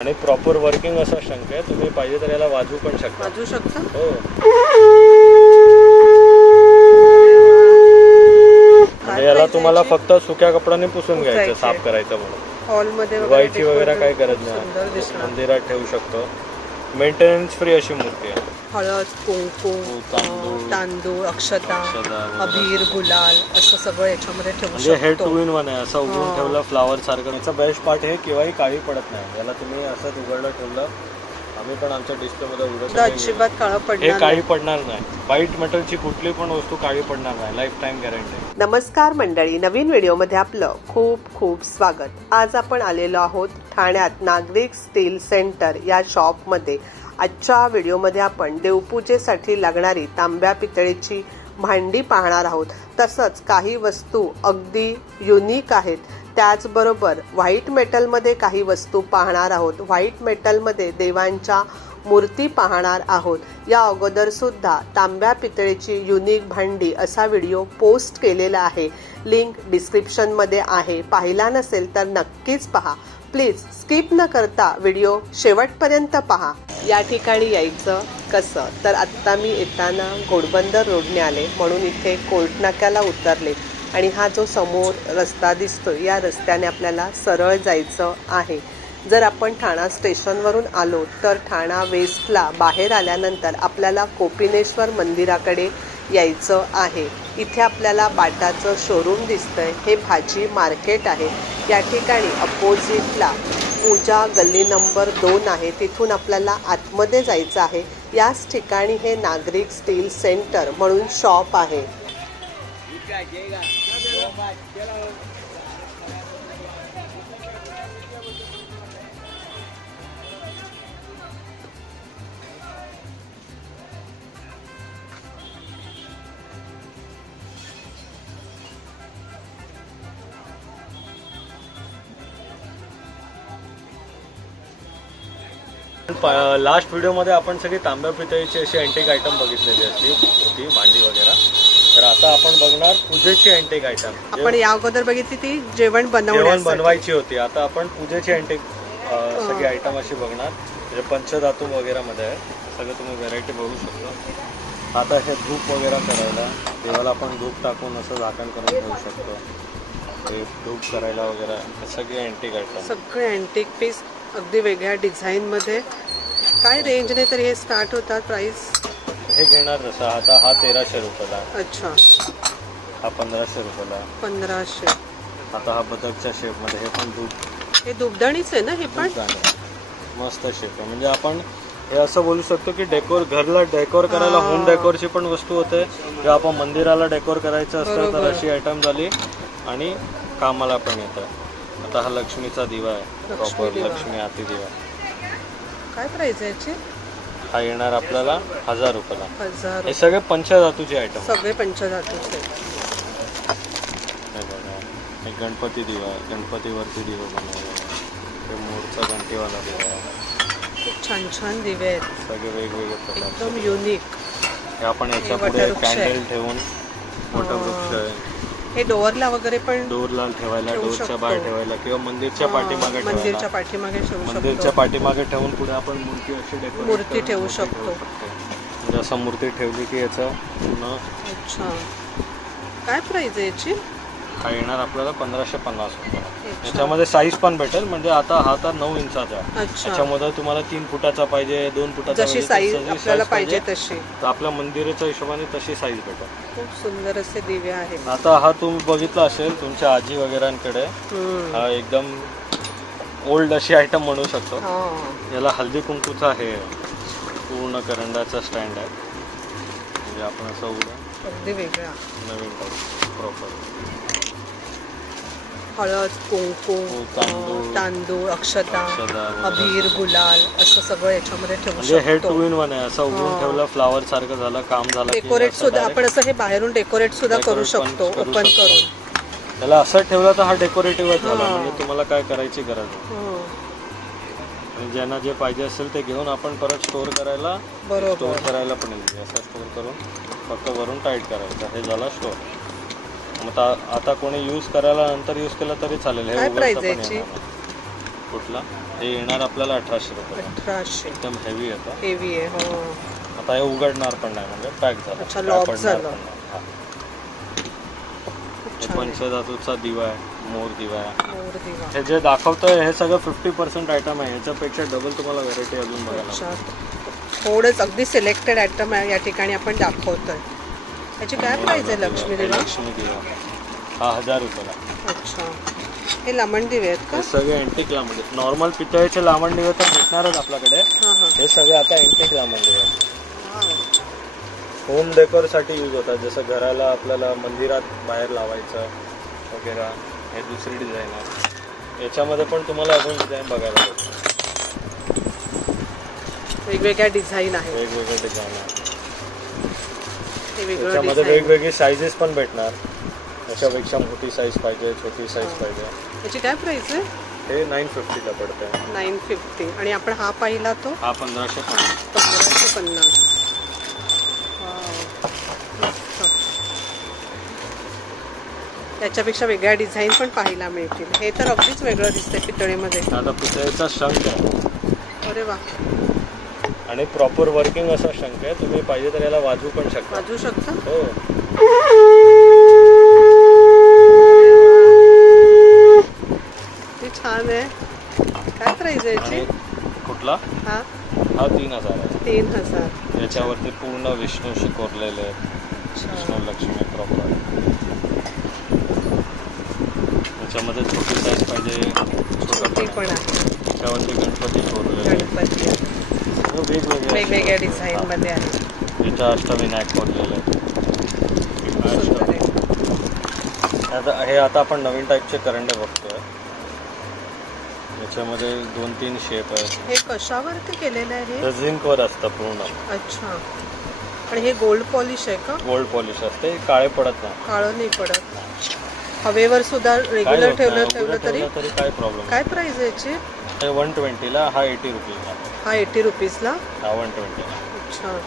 आणि proper working असं शंक आहे तुम्ही पाहिजे तर याला वाजवू पण शकता. वाजवू शकता? हो. म्हणजे याला तुम्हाला? फक्त सुक्या कपड्याने पुसून घ्यायचं. साफ करायचं म्हणून. हॉलमध्ये वगैरे decorate काही गरज सुंदर नाही. दिसणार. मंदिरात ठेवू शकतो. मेंटेनन्स फ्री अशी मूर्ती आहे. हळद कुंकू हो, तांदूळ. अं, तांदूळ अक्षता अक्षता वगैरे. अबीर गुलाल असं सगळं याच्यामध्ये ठेवू म्हणजे हे टू इन वन आहे असं उघडून हा. ठेवलं फ्लावर सारखं. याचा बेस्ट पार्ट हे केव्हाही काळी पडत नाही. याला तुम्ही असंच उघडलं ठेवलं आम्ही पण आमच्या डिस्प्लेमध्ये उघडत अजिबात काळं हे पडणार काळी नाही. पडणार नाही. व्हाईट मेटलची कुठली पण वस्तू काळी पडणार नाही. लाईफ टाईम गॅरंटी नमस्कार मंडळी. नवीन व्हिडिओमध्ये आपलं खूप खूप स्वागत. आज आपण आलेलो आहोत ठाण्यात नागरिक स्टील सेंटर या शॉपमध्ये आजच्या व्हिडिओमध्ये आपण देवपूजेसाठी लागणारी तांब्या पितळेची भांडी पाहणार आहोत. तसंच काही वस्तू अगदी युनिक आहेत. त्याचबरोबर व्हाईट मेटलमध्ये काही वस्तू पाहणार आहोत. व्हाईट मेटलमध्ये देवांच्या मूर्ती पाहणार आहोत. या अगोदरसुद्धा तांब्या पितळेची युनिक भांडी असा व्हिडिओ पोस्ट केलेला आहे. लिंक डिस्क्रिप्शनमध्ये आहे. पाहिला नसेल तर नक्कीच पहा. प्लीज स्किप न करता व्हिडिओ शेवटपर्यंत पहा. या ठिकाणी यायचं कसं? तर आत्ता मी येताना घोडबंदर रोडने आले म्हणून इथे कोर्ट नाक्याला उतरले. आणि हा जो समोर रस्ता दिसतो या रस्त्याने आपल्याला सरळ जायचं आहे. जर आपण ठाणा स्टेशनवरून आलो तर ठाणा वेस्टला बाहेर आल्यानंतर आपल्याला कोपिनेश्वर मंदिराकडे यायचं आहे. इथे आपल्याला बाटाचं शोरूम दिसतंय. हे भाजी मार्केट आहे. या ठिकाणी अपोजिटला पूजा गल्ली नंबर दोन आहे. तिथून आपल्याला आतमध्ये जायचं आहे. याच ठिकाणी हे नागरिक स्टील सेंटर म्हणून शॉप आहे. लास्ट व्हिडिओमध्ये आपण सगळी तांब्या पितळीची अशी अँटिक आयटम बघितलेली असली होती भांडी वगैरे. तर आता आपण बघणार पूजेची अँटिक आयटम आपण या अगोदर बघितली ती जेवण जेवण बनवायची होती. आता आपण पूजेची अँटिक सगळी आयटम अशी बघणार. म्हणजे पंचधातू वगैरे मध्ये आहे. सगळं तुम्ही व्हेरायटी बघू शकता. आता हे धूप वगैरे करायला देवाला आपण धूप टाकून असं झाकण करून ठेवू शकतो. धूप करायला वगैरे. सगळे अँटिक आयटम सगळे अँटिक पीस अगदी वेगळ्या डिझाईनमध्ये काय रेंजने तरी हे स्टार्ट होतात प्राइस हे घेणार जसं आता हा तेराशे रुपयाला. अच्छा. हा पंधराशे रुपयाला. पंधराशे. आता हा बदकच्या शेपमध्ये हे पण धूप हे दुबदाणीच आहे ना हे पण? आहे. मस्त शेप आहे. म्हणजे आपण हे असं बोलू शकतो की डेकोर घरला डेकोर करायला होम डेकोरची पण वस्तू होते. किंवा आपण मंदिराला डेकोर करायचं असतं तर बरोबर. अशी आयटम झाली. आणि कामाला पण येतं. आता हा लक्ष्मीचा दिवा आहे लक्ष्मी प्रॉपर दिवा. लक्ष्मी हाती दिवा. काय प्राइस आहे याची? हा येणार आपल्याला हजार रुपयाला. हजार हे सगळे पंचधातूचे आयटम सगळे पंचधातूचे. हे बघा हे गणपती दिवा आहे गणपतीवरती दिवा बनवला हे मोरचा घंटीवाला दिवा आहे. खूप छान छान दिवे आहेत. सगळे वेगवेगळे एकदम प्रकारचे युनिक हे आपण याच्यापुढे वटवृक्ष आहे. कॅन्डल ठेवून वटवृक्ष आहे. हे डोअरला वगैरे पण डोरला ठेवायला ठेवू डोरच्या शकतो. बाहेर ठेवायला किंवा मंदिरच्या पाठीमागे मंदिरच्या पाठीमागे ठेवू मंदिरच्या शकतो पाठीमागे ठेवून पुढे आपण मूर्ती अशी मूर्ती करून ठेवू शकतो. म्हणजे असं मूर्ती ठेवली की याचं पूर्ण अच्छा. काय प्राइस आहे याची? हा येणार आपल्याला पंधराशे पन्नास रुपये. याच्यामध्ये साईज पण भेटेल म्हणजे आता हा तर नऊ इंचाचा आहे. अच्छा. त्याच्यामध्ये तुम्हाला तीन फुटाचा पाहिजे दोन फुटाचा जशी पाहिजे, साईज जशी आपल्याला size पाहिजे तशी. तर आपल्या मंदिराच्या हिशोबाने तशी साईज भेटेल. खूप सुंदर असे दिवे आहेत. आता हा तुम्ही बघितला असेल तुमच्या आजी वगैरेंकडे. हम्म. हा एकदम ओल्ड अशी आयटम म्हणू शकतो. हा. याला हल्दी कुंकूचा हे पूर्ण करंडाचा स्टँड आहे. म्हणजे आपण असं उघडं अगदी वेगळा. नवीन प्रॉपर हळद कुंकू हो, तांदूळ. अक्षता वगैरे. अबीर गुलाल असं सगळं याच्यामध्ये ठेवू म्हणजे हे शकतो टू इन वन आहे असं उघडून हा. ठेवलं फ्लावर सारखं झालं काम झालं डेकोरेट सुद्धा आपण असं हे बाहेरून डेकोरेट सुद्धा करू शकतो ओपन. करून त्याला असं ठेवलं तर हा डेकोरेटिव्हच झाला हा. म्हणजे तुम्हाला काय करायची गरज हं. ज्यांना जे पाहिजे असेल ते घेऊन आपण परत स्टोअर करायला बरोबर स्टोअर करायला पण येईल असं स्टोअर करून फक्त वरून टाईट करायचं हे झाला स्टोअर मग ता- आता कोणी यूज करायला नंतर यूज केलं तरी चालेल. हे काय उघडता price पण आहे याची? येणार नाही. कुठला? हे येणार आपल्याला अठराशे रुपये. अठराशे. एकदम हेवी येतं हेवी आहे हो. आता हे उघडणार पण नाही म्हणजे पॅक झालं. अच्छा, काय lock पडणार झालं. पण नाही. हा. खूप हे छान आहे. पंचधातूचा दिवा आहे मोर दिवा आहे. मोर दिवा. हे जे दाखवतोय हे सगळं फिफ्टी पर्सेंट आयटम आहे. ह्याच्यापेक्षा डबल तुम्हाला व्हेरायटी अजून बघायला अच्छा. थोडंच अगदी सिलेक्टेड आयटम या ठिकाणी आपण दाखवतोय. याची काय प्राइस आहे लक्ष्मी हे दिवा? लक्ष्मी दिवा. हा हजार रुपयाला. अच्छा. हे लामण दिवे आहेत का? हे सगळे अँटिक लांबडे नॉर्मल पितळेचे लांबण दिवे तर भेटणारच आपल्याकडे. हां हां. हे सगळे आता अँटिक लांबण दिवे आहेत. होम डेकोरसाठी यूज होतात. जसं घराला आपल्याला मंदिरात बाहेर लावायचं वगैरे. हे दुसरी डिझाईन आहे. याच्यामध्ये पण तुम्हाला अजून डिझाईन बघायला भेटतील वेगवेगळ्या डिझाईन आहेत. वेगवेगळे डिझाईन आहे हे वेगळं त्याच्यामध्ये डिझाईन वेगवेगळी साईजेस पण भेटणार. याच्यापेक्षा मोठी साईज पाहिजे छोटी साईज पाहिजे. याची काय प्राइस आहे? हे नाईन फिफ्टीला पडतं नाईन फिफ्टी आणि आपण हा पाहिला तो? हा पंधराशे पन्नास. पंधराशे पन्नास. मस्त. त्याच्यापेक्षा वेगळ्या डिझाईन पण पाहायला मिळतील. हे तर अगदीच वेगळं दिसतंय पितळेमध्ये. आता पितळेचा शंख आहे. अरे वा. आणि प्रॉपर वर्किंग असा शंख आहे तुम्ही पाहिजे तर याला वाजवू पण शकता. वाजवू शकता? हो. ते छान आहे. काय प्राइस आहे आणि याची कुठला? हा. हा तीन हजार आहे. तीन हजार. याच्यावरती पूर्ण विष्णूशी कोरलेले आहेत. विष्णू लक्ष्मी प्रॉपर याच्यामध्ये छोटी साईज पाहिजे. छोटं पण आहे. आहे याच्यावरती गणपती कोरलेले आहेत. गणपती आहे. हे वेगवेगळे वेगवेगळ्या आहेत. डिझाईन मध्ये आहे. याच्या अष्टविनायक कोरलेले आहे. आता हे आता आपण नवीन टाईपचे करंडे बघतोय. याच्यामध्ये दोन तीन शेप आहेत. हे कशावरती केलेलं आहे झिंकवर असतं पूर्ण. अच्छा. आणि हे गोल्ड पॉलिश आहे का? गोल्ड पॉलिश असते. काळे पडत नाही. काळं नाही पडत. हवेवर सुद्धा रेग्युलर ठेवलं ठेवलं तरी? काय प्रॉब्लेम काय प्राइस आहे याची? वन ट्वेंटीला हा एटी रुपीजला हा एटी रुपीजला. हा वन ट्वेंटीला अच्छा.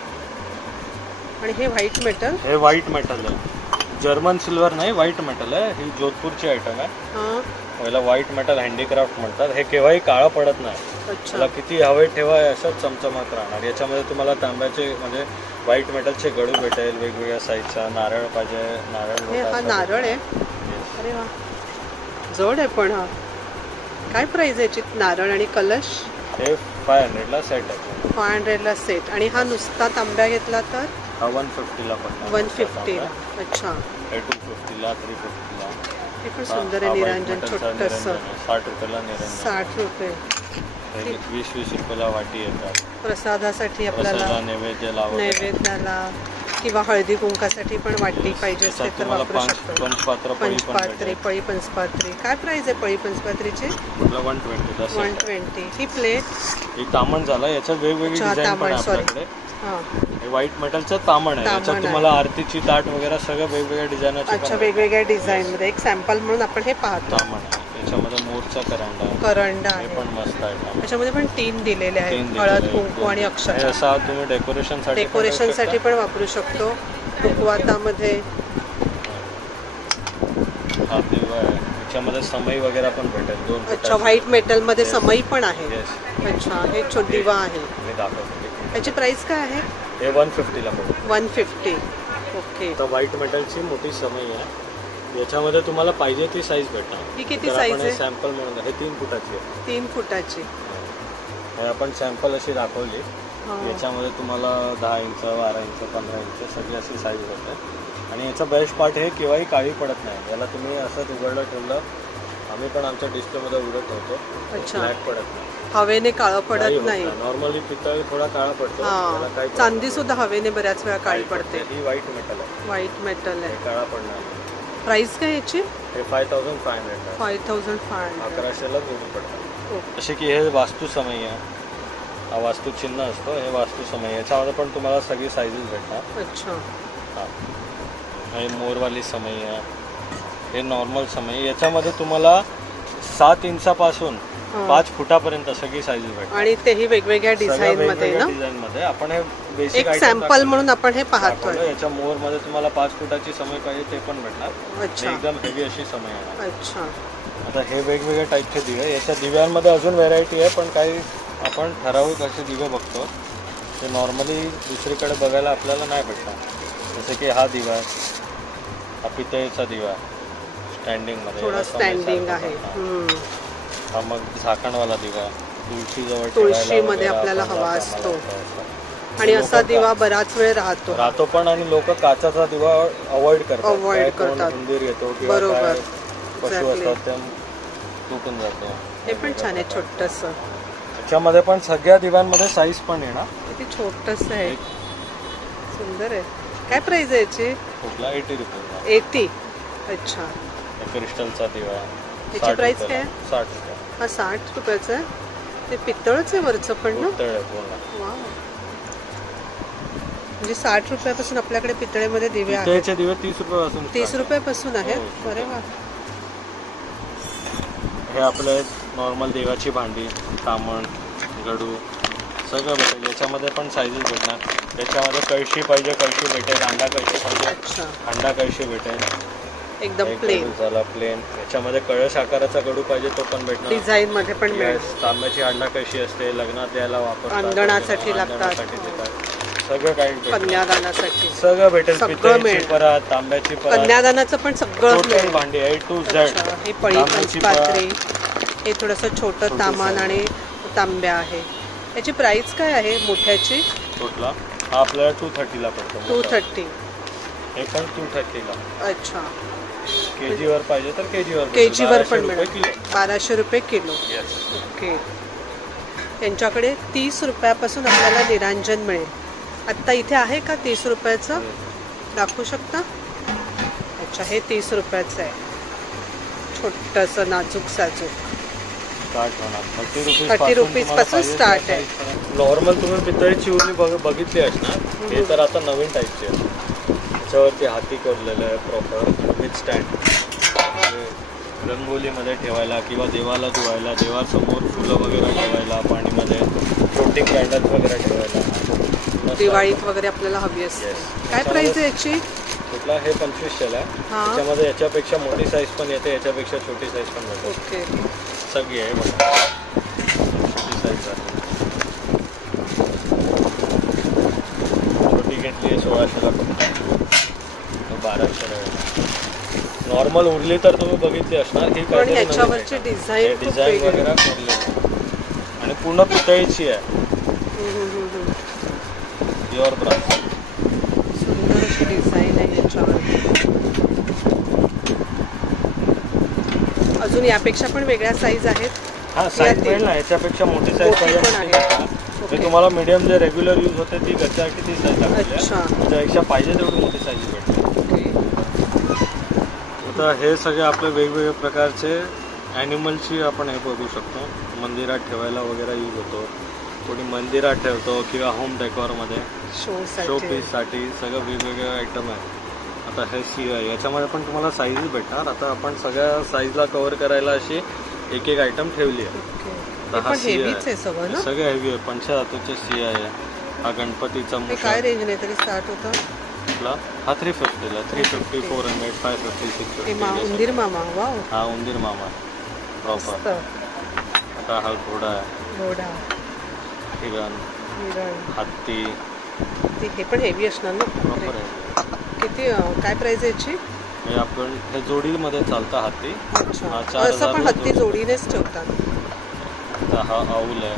आणि हे व्हाईट मेटल हे व्हाईट मेटल आहे. जर्मन सिल्वर नाही व्हाईट मेटल आहे. ही जोधपूरची आयटम आहे. हां. पहिला व्हाईट मेटल हँडीक्राफ्ट म्हणतात. हे केव्हाही काळं पडत नाही. अच्छा. त्याला किती हवेत ठेवा असंच चमचमात राहणार. याच्यामध्ये तुम्हाला तांब्याचे म्हणजे व्हाईट मेटलचे गडू भेटेल वेगवेगळ्या साईजचा नारळ पाहिजे नारळ हे हा नारळ आहे. अरे वा. जड आहे पण हा. काय प्राइस आहे याची? नारळ आणि कलश? हे फाय हंड्रेडला सेट आहे. फाय हंड्रेडला सेट आणि हा नुसता तांब्या घेतला तर? हा वन फिफ्टीला पडणार. वन फिफ्टीला अच्छा. टू फिफ्टीला थ्री फिफ्टीला हे पण सुंदर आहे निरांजन छोटंसं. साठ रुपयाला निरंजन. साठ रुपये. हे वीस वीस रुपयाला वाटी येतात. प्रसादासाठी आपल्याला प्रसादाला नैवेद्य लावत नैवेद्याला किंवा हळदी कुंकासाठी पण वाटी पाहिजे असते तर तुम्हाला वापरू पंच शकतो. पंचपात्र पळी पण पंचपात्री पळी पंचपात्री. काय प्राइस आहे पळी पंचपात्रीची? वन ट्वेंटीला वन ट्वेंटी ही प्लेट ही तामण झाला. याच्यात वेगवेगळी अच्छा, डिझाईन पण तामण, आहे sorry. आपल्याकडे. हां. हे व्हाईट मेटलचं तामण आहे. तामण याच्यात आहे. तुम्हाला आरतीची ताट वगैरे सगळं वेगवेगळ्या डिझाईनाचे अच्छा वेगवेगळ्या डिझाईनमध्ये. एक सॅम्पल म्हणून आपण हे पाहतो. तामण आहे. याच्यामध्ये मोरचा करंडा आहे. करंडा हे आहे. पण मस्त आहे त्याच्यामध्ये पण तीन दिलेले तीन आहेत दिलेले हळद आहेत. कुंकू आणि हे अक्षता असा तुम्ही डेकोरेशनसाठी डेकोरेशनसाठी पण वापरू शकतो. रुखवातामध्ये हा दिवा आहे याच्यामध्ये समई वगैरे पण भेटेल दोन अच्छा व्हाईट मेटलमध्ये Yes. समई पण आहे. अच्छा हे छो दिवा आहे. मी दाखवतो. याची प्राइस काय आहे? हे वन फिफ्टीला पडेल वन फिफ्टी ओके आता व्हाईट मेटलची मोठी समई आहे. याच्यामध्ये तुम्हाला पाहिजे ती साईज भेटणार. ही किती तर आपण आहे? सॅम्पल म्हणून हे तीन फुटाची आहे. तीन फुटाची. हे आपण सॅम्पल अशी दाखवली. हा. याच्यामध्ये तुम्हाला दहा इंच बारा इंच पंधरा इंच सगळी अशी साईज होते आणि याचा बेस्ट पार्ट हे केव्हाही काळी पडत नाही. याला तुम्ही असंच उघडलं ठेवलं आम्ही पण आमच्या डिस्प्लेमध्ये उघडत ठेवतो अच्छा. ब्लॅक पडत नाही. हवेने काळं पडत नाही. नॉर्मली पितळ थोडा काळा पडतो. याला चांदी सुद्धा हवेने बऱ्याच वेळा काळी पडते. ही व्हाईट मेटल आहे. व्हाईट मेटल हे आहे काळा पडणार नाही. प्राइस काय याची? हे five thousand five hundred five thousand five hundred अकराशेला दोन्ही पडतात. जसे की हे वास्तू समय आहे हा वास्तू चिन्ह असतो. हे वास्तू समय याच्यामध्ये पण तुम्हाला सगळी साईजेस भेटणार. अच्छा. हा. हे मोरवाली समय आहे. हे नॉर्मल समय याच्यामध्ये तुम्हाला सात इंचापासून. पाच फुटापर्यंत सगळी साईज भेटणार आणि तेही वेगवेगळ्या डिझाईन मध्ये डिझाईन मध्ये. आपण हे बेसिक सॅम्पल म्हणून आपण हे पाहतोय. याच्या मोरमध्ये तुम्हाला पाच फुटाची समय पाहिजे ते पण भेटणार. एकदम हेवी अशी समय अच्छा. आता हे वेगवेगळ्या टाईपचे दिवे. याच्या दिव्यांमध्ये अजून व्हेरायटी आहे पण काही आपण ठराविक असे दिवे बघतो. ते नॉर्मली दुसरीकडे बघायला आपल्याला नाही भेटणार. जसं की हा दिवा आहे. हा पितळेचा दिवा आहे. स्टँडिंगमध्ये थोडा स्टँडिंग आहे. हम्म. हा मग झाकणवाला दिवा तुळशीजवळ तुळशीमध्ये आपल्याला हवा असतो. आणि असा दिवा बराच वेळ राहतो. राहतो पण आणि लोक काचाचा दिवा अवॉइड करतात. Avoid काय कोण करतात. उंदीर येतो किंवा बरोबर. काय पशु Exactly. असतात ते तुटून जातो. हे पण छान आहे छोटस. त्याच्यामध्ये पण सगळ्या दिव्यांमध्ये साईज पण येणार किती छोटस आहे. सुंदर आहे. काय प्राइस आहे याची? कुठला एटी रुपये एटी अच्छा. क्रिस्टलचा दिवा त्याची 60 price रुपयाला. काय? साठ रुपये. हा साठ रुपयाचा आहे? ते पितळच आहे वरचं पण ना? पितळ आहे पूर्ण. म्हणजे साठ रुपयापासून आपल्याकडे पितळेमध्ये दिवे आहेत. पितळेचे दिवे तीस रुपयापासून तीस start रुपयापासून आहेत? हो. अरे वा. हे आपलं नॉर्मल देवाची भांडी तामण गडू सगळं भेटेल. याच्यामध्ये पण साईजेस भेटणार. याच्यामध्ये कळशी पाहिजे कळशी भेटेल अंडा कळशी पाहिजे. अच्छा. अंडा कळशी भेटेल. एकदम एक प्लेन गडू झाला प्लेन याच्यामध्ये कळश आकाराचा गडू पाहिजे तो पण भेटणार. डिझाईन मध्ये पण मिळेल. Yes, तांब्याची अंडा कशी असते लग्नात द्यायला वापरतात. अंगणासाठी लागतात. अंगणासाठी देतात. सगळं काही भेटेल. कन्यादानासाठी. सगळं भेटेल. सगळं पितळेची मिळेल. परात तांब्याची परात. कन्यादानाचं पण सगळं टोटल मिळेल. भांडी ए टू झेड अच्छा ही पळी तांब्याची पंचपात्री हे थोडंसं छोटं तामान. आणि तांब्या आहे. याची प्राइस काय आहे मोठ्याची? टोटला हा आपल्याला टू थर्टीला पडतो टू मोठा. थर्टी हे पण टू थर्टीला अच्छा. के जीवर पाहिजे तर के जीवर के जीवर पण किलो मिळेल. बाराशे रुपये किलो. Yes okay. त्यांच्याकडे तीस रुपयापासून आपल्याला निरांजन मिळेल. आत्ता इथे आहे का तीस रुपयाचं? दाखवू शकता? अच्छा हे तीस रुपयाचं आहे. छोटंसं नाजूक साजूक. स्टार्ट होणार. थर्टी रुपीज 30 rupees पासून start आहे. नॉर्मल तुम्ही पितळीची उरली बघ बघितली असणार. हे तर आता नवीन टाईपचे आहे. त्याच्यावरती हाती कोरलेलं आहे प्रॉपर विथ स्टँड रंगोलीमध्ये ठेवायला किंवा देवाला धुवायला देवासमोर फुलं वगैरे ठेवायला पाणीमध्ये फ्लोटिंग कॅन्डल्स वगैरे ठेवायला. दिवाळीत वगैरे आपल्याला हवी असते. काय प्राइस आहे याची? कुठला हे पंचवीसशेला आहे. हा. त्याच्यामध्ये याच्यापेक्षा मोठी साईज पण येते याच्यापेक्षा छोटी साईज पण येते. ओके. सगळी आहे बघा. छोटी घेतली आहे सोळाशेला. बाराशेला नॉर्मल उरली तर तुम्ही बघितली असणार. ही पण याच्यावरची डिझाईन डिझाईन वगैरे कोरली आणि पूर्ण पितळीची आहे. प्युअर ब्रास सुंदर अशी डिझाईन आहे याच्यावरती अजून यापेक्षा पण वेगळ्या साईज आहेत. हा साईज मिळेल ना याच्यापेक्षा मोठी साईज मोठी पाहिजे पण आहे. घ्या. ओके. मी तुम्हाला मीडियम जे रेग्युलर यूज होते ती घरच्यासाठी ती साईज अच्छा. त्यापेक्षा पाहिजे तेवढी मोठी साईज भेटते. आता हे सगळे आपले वेगवेगळे प्रकारचे ॲनिमलची आपण हे बघू शकतो. मंदिरात ठेवायला वगैरे यूज होतो. कोणी मंदिरात ठेवतो किंवा होम डेकॉरमध्ये शो शो साठी. पीससाठी सगळं वेगवेगळे आयटम आहे. आता हे सी आहे याच्यामध्ये पण तुम्हाला साईज भेटणार. आता आपण सगळ्या साईजला कव्हर करायला अशी एक एक आयटम ठेवली आहे. हे हा पण सी आहे सगळं हे हेवी आहे. पंचधातूचे सी आहे. हा गणपतीचा काय रेंजने तरी स्टार्ट होतं? आपला हा three फिफ्टीला three fifty four hundred five fifty six fifty उंदीर मामा वाव हा उंदीर मामा. प्रॉपर आता हा घोडा आहे. घोडा. हिरण. हिरण. हत्ती. हे पण हेवी असणार ना? प्रॉपर आहे. किती काय प्राइस याची? हे आपण हे जोडीमध्ये चालतं हत्ती. अच्छा. हा, चार असं पण हत्ती जोडी. जोडीनेच ठेवतात. आता हा आऊल आहे.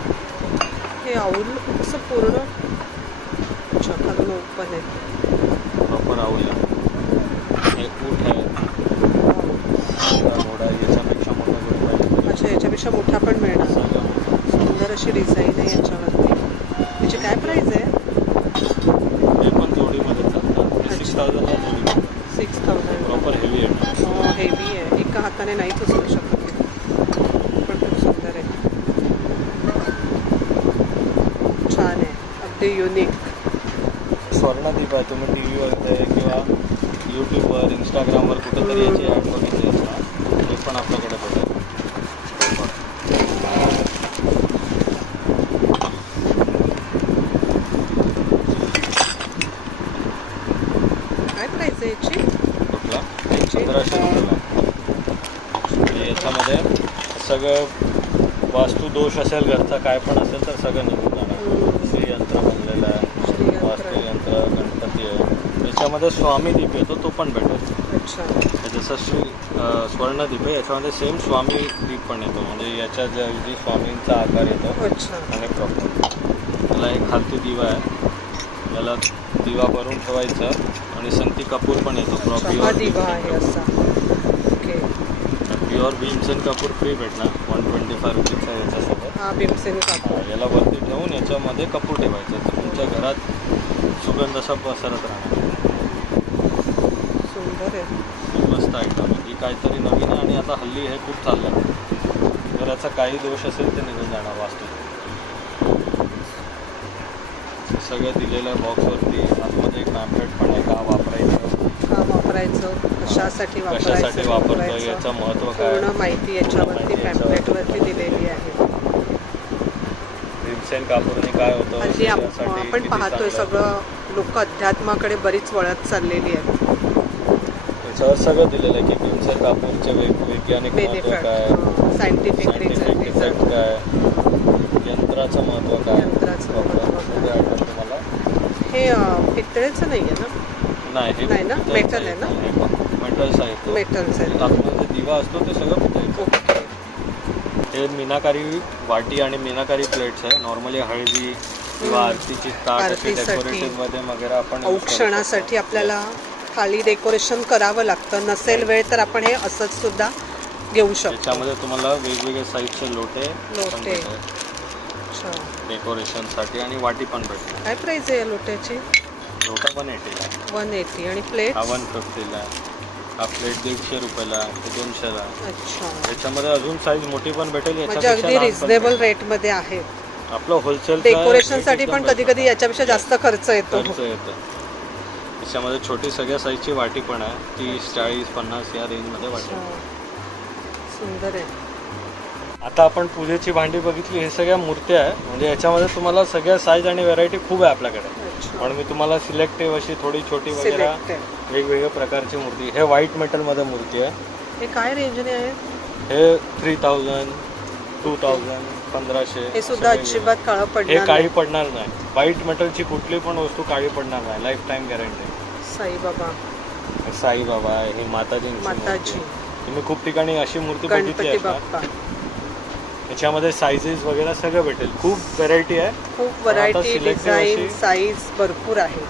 हे आऊल असं पूर्ण? अच्छा खालून ओपन आहे. प्रॉपर आऊल आहे. हे ऊठ आहे. हा घोडा आहे. याच्यापेक्षा मोठा पाहिजे अच्छा याच्यापेक्षा मोठा पण मिळणार. सगळं. मोठं. सुंदर अशी डिझाईन आहे याच्यावरती याची काय प्राइस आहे हे पण जोडीमध्ये चालतं हे सिक्स थाउजंडला जोडी सिक्स थाउजंड प्रॉपर हेवी आहे हेवी आहे एका हाताने नाहीच उचलू शकत ते. पण खूप सुंदर आहे छान आहे अगदी युनिक आहे तुम्ही टी व्हीवर किंवा यूट्यूबवर इंस्टाग्रामवर कुठेतरी याची ॲड बघितली असणार. ते पण आपल्याकडे बघा काय प्राइस आहे याची? कुठला? पंधराशे रुपयाला. याच्यामध्ये सगळं वास्तू दोष असेल घरचा काय पण असेल तर सगळं निघून जाणार. श्रीयंत्र बनलेलं आहे. वास्तुयंत्र याच्यामध्ये स्वामी दीप येतो तो पण भेटेल. अच्छा. जसं श्री स्वर्णदीप आहे याच्यामध्ये सेम स्वामी दीप पण येतो. म्हणजे याच्या ज्या जी स्वामींचा आकार येतो. अच्छा. आणि प्रॉपर त्याला एक खालती दिवा आहे. याला दिवा भरून ठेवायचा आणि संगती कपूर पण येतो. हा दिवा आहे असा. प्युअर भीमसेन कपूर फ्री भेटणार. वन ट्वेंटी फाय रुपीजचा याच्यासोबत. हा भीमसेन कापूर. याला वरती ठेवून याच्यामध्ये कपूर ठेवायचं. तर तुमच्या घरात सुगंध असा पसरत राहणार. आहे ही मस्त आयटम ही काहीतरी नवीन आहे आणि आता हल्ली हे खूप चाललं आहे जर याचा काही दोष असेल ते निघून जाणार वास्तू सगळं दिलेलं बॉक्सवरती आतमध्ये एक पॅम्पलेट पण आहे का वापरायचं? का वापरायचं? कशासाठी कशासाठी वापरतो वापरायचं. याचं महत्त्व काय? पूर्ण माहिती याच्यावरती माहिती पॅम्पलेटवरती दिलेली आहे. भीमसेन कापूरने काय होतं? हल्ली आप- शरीरासाठी आपण किती पाहतोय चांगलं. सगळं लोक अध्यात्माकडे बरीच वळत चाललेली आहेत. याच्यावर सगळं दिलेलं आहे की भीमसेन कापूरचे वैज्ञानिक बेनिफिट काय सायंटिफिक रिझल्ट काय यंत्राचं महत्त्व काय यंत्राचं तुम्हाला? हे पितळेचं नाही आहे ना? नाही नाही ना? metal आहे ना? metal साहित्य आहे. आतमध्ये जे दिवा असतो ते सगळं पितळेचं हे मीनाकारी वाटी आणि मीनाकारी प्लेट्स आहे. नॉर्मली हळदी किंवा. आरतीची ताट. डेकोरेटिव्हमध्ये वगैरे आपण औक्षणासाठी. आपल्याला थाळी डेकोरेशन करावं लागतं. नसेल वेळ तर आपण हे असंच सुद्धा घेऊ शकतो. याच्यामध्ये तुम्हाला वेगवेगळे साईजचे लोटे लोटे. अच्छा. डेकोरेशनसाठी आणि वाटी पण भेटते. काय प्राइस आहे या लोट्याची? लोटा वन एटीला वन एटी. आणि प्लेट हा वन फिफ्टीला. हा प्लेट दीडशे रुपयाला हे दोनशेला. अच्छा. याच्यामध्ये अजून साईज मोठी पण भेटेल म्हणजे याच्यापेक्षा अगदी लहान पण रिझनेबल भेटेल. रेटमध्ये आहे. आपलं होलसेल डेकोरेशनसाठी पण कधी कधी याच्यापेक्षा जास्त खर्च येतो. खर्च येतो. याच्यामध्ये छोटी सगळ्या साईजची वाटी पण आहे. तीस चाळीस पन्नास या रेंजमध्ये वाटी अच्छा. सुंदर आहे. आता आपण पूजेची भांडी बघितली हे सगळ्या मूर्त्या आहे. म्हणजे याच्यामध्ये तुम्हाला सगळ्या साईज आणि व्हरायटी खूप आहे आपल्याकडे. पण मी तुम्हाला सिलेक्टिव्ह अशी थोडी छोटी वगैरे वेगवेगळ्या प्रकारची मूर्ती. हे व्हाईट मेटलमध्ये मूर्ती आहे. हे काय रेंजने आहे? हे थ्री थाउजंड टू थाउजंड पंधराशे. हे सुद्धा. अजिबात काळं हे पडणार काही नाही. पडणार नाही. व्हाईट मेटलची कुठली पण वस्तू काळी पडणार नाही. Lifetime guarantee Saibaba. साईबाबा ही माताजी आहे. तुम्ही खूप ठिकाणी अशी मूर्ती बघितली गणपती असणार. बाप्पा. याच्यामध्ये साईजेस वगैरे सगळं भेटेल. खूप व्हरायटी आहे. खूप व्हरायटी डिझाईन साईज भरपूर आहे.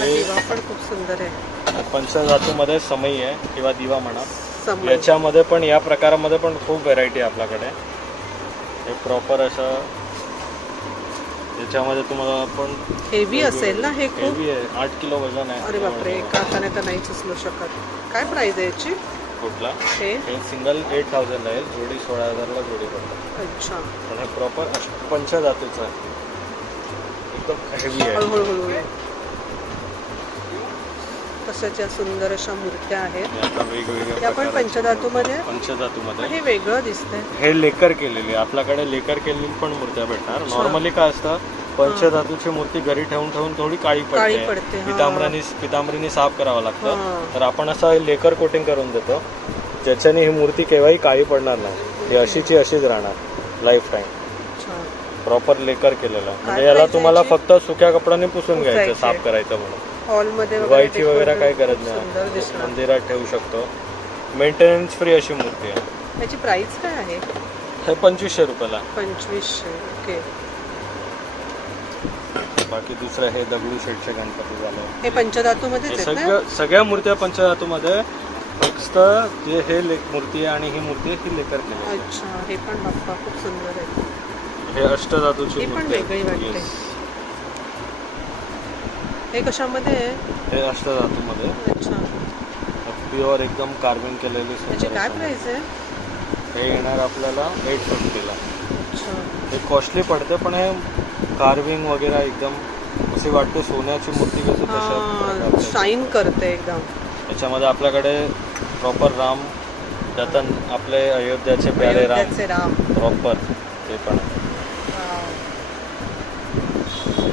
दिवा पण खूप सुंदर आहे. पंचधातूमध्ये समई आहे किंवा दिवा म्हणा. याच्यामध्ये पण या प्रकारामध्ये पण खूप व्हरायटी आहे आपल्याकडे. हे प्रॉपर असं याच्यामध्ये तुम्हाला आपण हेवी असेल ना हे खूप? हेवी आहे. आठ किलो वजन आहे. अरे बापरे एका हाताने तर नाहीच उचलू शकत. काय प्राइस आहे याची? कुठला? हे? हे सिंगल एट थाउजंड आहे. जोडी सोळा हजारला जोडी पडतात अच्छा. पण हे प्रॉपर पंचधातूचं आहे. एकदम हेवी आहे. हळूहळू हळूहळू. तशाच या सुंदर अशा मूर्त्या आहेत. हे आता वेगवेगळ्या त्या पण प्रकारचे- पंचधातूमध्ये? पंचधातूमध्ये. हे वेगळं दिसतंय. हे लेकर केलेली आहे. आपल्याकडे लेकर केलेली पण मूर्त्या भेटणार. नॉर्मली काय असतं? पंचधातूची मूर्ती घरी ठेवून ठेवून थोडी काळी काळी पडते पडते, हा. पितांबरीने पितांबरीने साफ करावं लागतं. तर आपण असं लेकर कोटिंग करून देतो. ज्याच्याने ही मूर्ती केव्हाही काळी पडणार नाही. ही अशीची अशीच राहणार. लाईफ टाईम प्रॉपर लेकर केलेलं. म्हणजे याला तुम्हाला याची? फक्त सुक्या कपड्याने पुसून घ्यायचं पुसायचे. साफ करायचं म्हणून. हॉलमध्ये धुवायची वगैरे काही गरज सुंदर नाही दिसणार. मंदिरात ठेवू शकतो. मेंटेनन्स फ्री अशी मूर्ती आहे. याची प्राइस काय आहे? हे पंचवीसशे रुपयाला. पंचवीसशे ओके बाकी दुसरं हे दगडू शेठचे गणपती झालं. हे पंचधातूमध्येच हे आहेत ना? सगळं सगळ्या मूर्त्या पंचधातूमध्ये फक्त जे हे लेख मूर्ती आहे आणि ही मूर्ती आहे ही लेकर केली अच्छा हे पण बाप्पा खूप सुंदर आहे. हे अष्टधातूची ही पण मूर्ती वेगळी वाटते. Yes. हे कशामध्ये आहे? हे अष्टधातूमध्ये. अच्छा. प्युअर एकदम कार्विंग केलेली काय. प्राइस आहे? हे येणार आपल्याला एट फिफ्टीला अच्छा. हे कॉस्टली पडते पण हे कार्विंग वगैरे एकदम अशी वाटते सोन्याची मूर्ती तशा प्रकारची. शाईन करते एकदम. याच्यामध्ये आपल्याकडे प्रॉपर राम त्यातन आपले अयोध्याचे प्यारे राम प्रॉपर ते पण.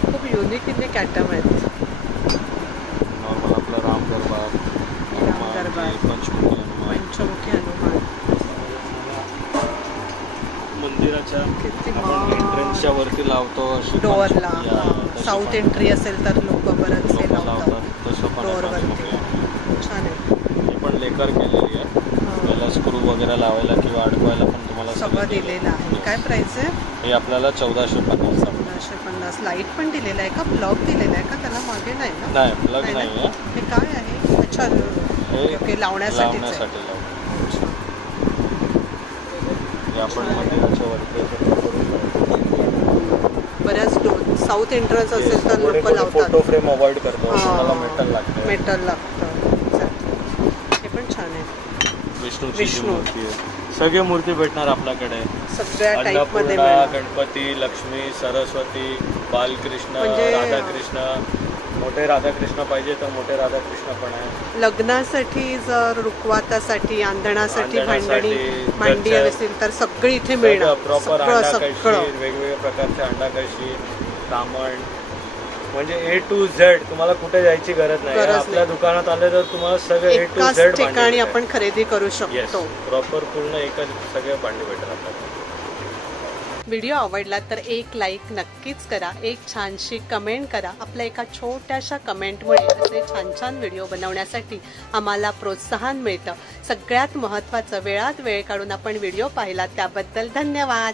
खूप युनिक युनिक आयटम आहेत. नॉर्मल आपला राम दरबार. पंचमुखी हनुमान. पंचमुखी हनुमान. किती आपण. एंट्रन्सच्या वरती लावतो अशी डोअरला पाच- या, तशी साऊथ एंट्री असेल तर लोक बरंच लोकं लावतात. लावतात. तसं पण आहे वरती. छान आहे. ही पण लेकर केलेली आहे. हा. स्क्रू वगैरे लावायला किंवा अडकवायला पण तुम्हाला सगळं दिलेलं आहे. काय प्राइस आहे? हे आपल्याला चौदाशे पन्नास. चौदाशे पन्नास. लाइट पण दिलेला आहे का? ब्लॉक दिलेला आहे का? त्याला मागे नाही ना? नाही प्लग नाही ना? नाही हे काय आहे? अच्छा हे ओके, ओके लावण्यासाठीच आहे. लावण्यासाठी लावतो. आपण मंदिराच्या वरती असं करू बऱ्याच साऊथ एंट्रन्स असेल तर. लोक फोटो फ्रेम अवॉइड करतो मेटल लागतं. मेटल लागतं. हे पण छान आहे. विष्णू. मूर्ती आहे. सगळे मूर्ती भेटणार आपल्याकडे. सगळ्या टाईपमध्ये गणपती लक्ष्मी सरस्वती बालकृष्ण म्हणजे- राधाकृष्ण. मोठे राधाकृष्ण पाहिजे तर मोठे राधाकृष्ण पण आहे. लग्नासाठी जर रुखवातासाठी आंधणासाठी आंधणासाठी, भांडणी भांडी घरच्या- असेल तर सगळी इथे मिळणार. प्रॉपर सगळं सगळं. वेगवेगळ्या प्रकारचे अंडा कशी तामण म्हणजे ए टू झेड तुम्हाला कुठे जायची गरज नाही. गरज आपल्या नाही. दुकानात आले तर तुम्हाला सगळं ए टू एकाच झेड ठिकाणी आपण खरेदी करू येस शकतो. प्रॉपर पूर्ण एकच सगळे भांडे भेटतात. आपल्याला व्हिडिओ आवडला तर एक लाईक नक्कीच करा. एक छानशी कमेंट करा. आपल्या एका छोट्याशा कमेंटमुळे असे छान छान व्हिडिओ बनवण्यासाठी आम्हाला प्रोत्साहन मिळतं. सगळ्यात महत्त्वाचं वेळात वेळ काढून आपण व्हिडिओ पाहिला त्याबद्दल धन्यवाद.